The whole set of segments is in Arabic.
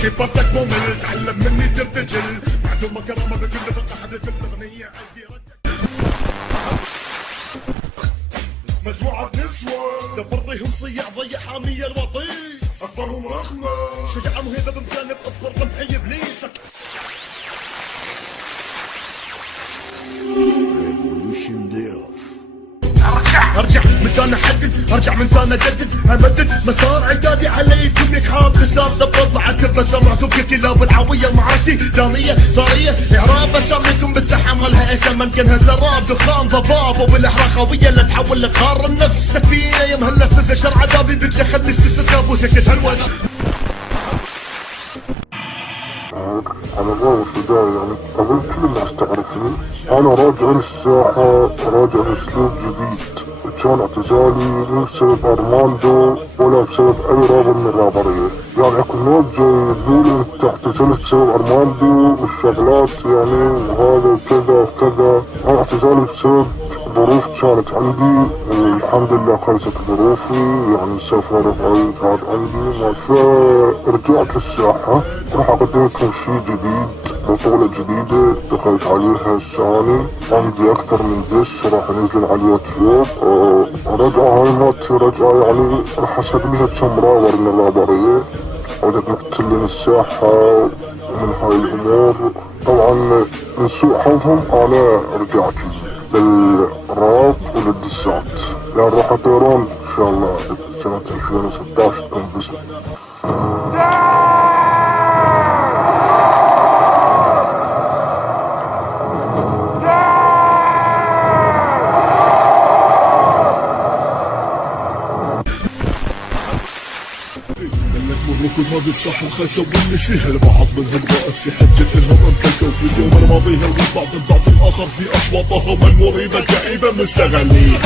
كيبرتك ممل تعلم مني ترتجل معدومة كرامة بكل بقى حد كل اغنية عندي مجموعة نسوة تبريهم صياع ضيع حامية الوطيس اكبرهم رخمة شجاعة مهيبة بامكان بقصر رمحي ابليس ارجع من ثاني احدد ارجع من ثاني اجدد امدد مسار عدادي عليكم لك حاب لسان ضبط مع تبسم معكم ككلاب العويه معركتي داميه ضاريه اعراب اساميكم بالسحه مالها اثم ممكنها زراب دخان ضباب وبالاحرى خويه اللي تحول لتغار النفس سفينه يا مهندس شر عذابي بك تخلي سكت كابوسك تتهلوس أنا غاوي شجاع يعني قبل كل الناس تعرفني. أنا راجع للساحة راجع لأسلوب جديد. كان اعتزالي مو بسبب أرماندو ولا بسبب أي رابر من الرابرية. يعني أكو ناس جاي يقولوا أنت اعتزلت بسبب أرماندو والشغلات يعني وهذا وكذا وكذا. أنا اعتزالي بسبب ظروف كانت عندي والحمد لله خلصت ظروفي يعني سافرت هذا عندي فرجعت للساحة راح اقدم لكم شيء جديد بطولة جديدة دخلت عليها الثاني عندي اكثر من دش راح ينزل على اليوتيوب رجعة هاي مالتي رجعة يعني راح اسميها كم رابر من الرابرية عدد محتلين الساحة ومن هاي الامور. طبعا من سوء حظهم انا رجعت للراب وللدسات لان راح اطيرون ان شاء الله سنة 2016 تكون باسمي. ركض هذه الساحة الخايسة واللي فيها البعض منهم واقف في حجة انهم كالكون في اليوم الماضيها والبعض البعض الاخر في اصواتهم المريبة الكئيبة مستغلين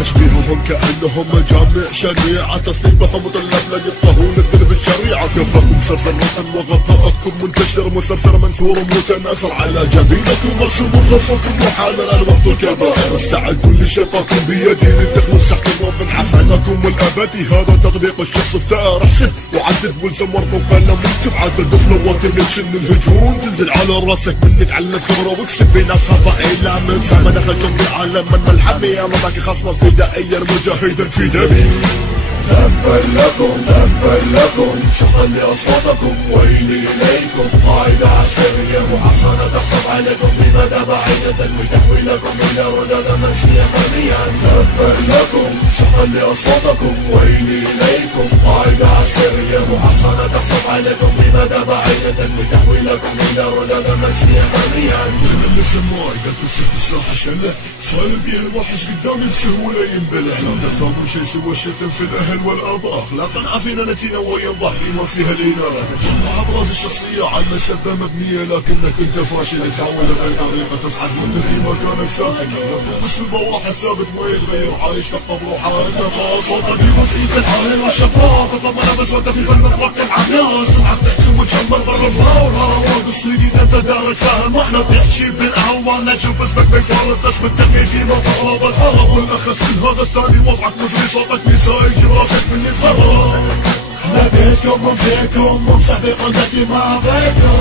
تشبيههم كأنهم مجامع شنيعة تصنيفهم مطلب لا يفقهون الدرب الشريعة كفاكم سرسر رقم وغطاءكم منتشر مسرسر منثور متناثر على جبينكم مرسوم ظرفكم محاضر الوقت الكبائر استعدوا لشقاكم بيدي لتخلص تحت الرب عفنكم والابدي هذا تطبيق الشخص الثائر احسب وعدد والزم ورقم قلم تبعت الدفلوات اللي تشن الهجوم تنزل على راسك من تعلم خبره واكسب بناس فضائي لا من فما دخلكم بعالم من ملحمي يا ماك خصمه فدائيا مجاهدا في دمي. تبا لكم شكرا لاصواتكم ويلي اليكم قاعدة عسكرية محصنة تخصب عليكم بمدى بعيدة وتحويلكم الى رداد منسية قليا. تبا لكم شكرا لاصواتكم ويلي اليكم قاعدة عسكرية محصنة تخصب عليكم بمدى بعيدة وتحويلكم الى رداد منسية قليا. من اللي سماعي قلب السحت الساحة شله صاير بيه الوحش قدامي بسهولة ينبلع لا تفهمون شي سوى الشتم في الاهل والاباء اخلاقا عافينا نتينا وين ظهري ما فيها لينا تطلع ابراز الشخصية على المسبة مبنية لكنك انت فاشل تحاول باي طريقة تصعد كنت في مكانك ساكن بس واحد ثابت ما يتغير عايش كالقبر وحالنا صوتك يغطيك الحرير والشباب تطلب ملابس وانت في فن مطلق العمياء سمعك تحكي وتشمر بالفراو الهروات الصيدي انت دارك فاهم واحنا بنحكي بالاهوال نجم اسمك بكفار القسم التقي في مطارب الهرب والاخس من هذا الثاني وضعك مزري صوتك نسائي يجي راسك من الخراب لا بيتكم من فيكم ومسابق التي ما فيكم.